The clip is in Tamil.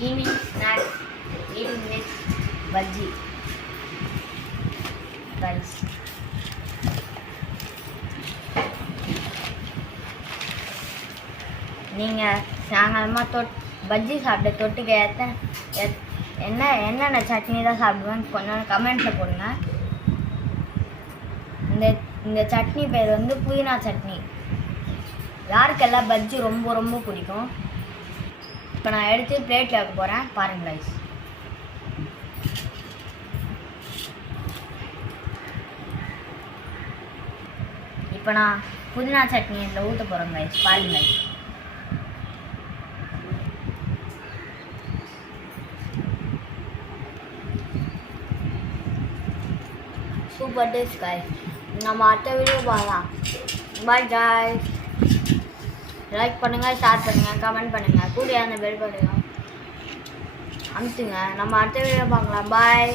Evening snacks evening minutes bajji rice நீங்கள் சாயங்காலமாக தொட் பஜ்ஜி சாப்பிட்ட தொட்டுக்க எத்தனை எத்- என்ன என்னென்ன சட்னி தான் சாப்பிடுவேன்னு கொஞ்சம் கமெண்ட்டில் போடுங்க. இந்த இந்த சட்னி பேர் வந்து புதினா சட்னி. யாருக்கெல்லாம் பஜ்ஜி ரொம்ப ரொம்ப பிடிக்கும்? இப்போ நான் எடுத்து பிளேட்டில் வைக்க போகிறேன் பாருங்க ரைஸ் இப்போ நான் புதினா சட்னி இதில் ஊற்ற போகிறேன் ரைஸ் பாருங்க. ரைஸ் சூப்பர் டேஸ்ட் கை நம்ம அடுத்த வீடியோ பார்க்கலாம். பாய் காய்ஸ் லைக் பண்ணுங்கள் ஷேர் பண்ணுங்கள் கமெண்ட் பண்ணுங்கள் கூட அந்த பெல் பண்ணுங்க அமுத்துங்க. நம்ம அடுத்த வீடியோ பார்க்கலாம். பாய்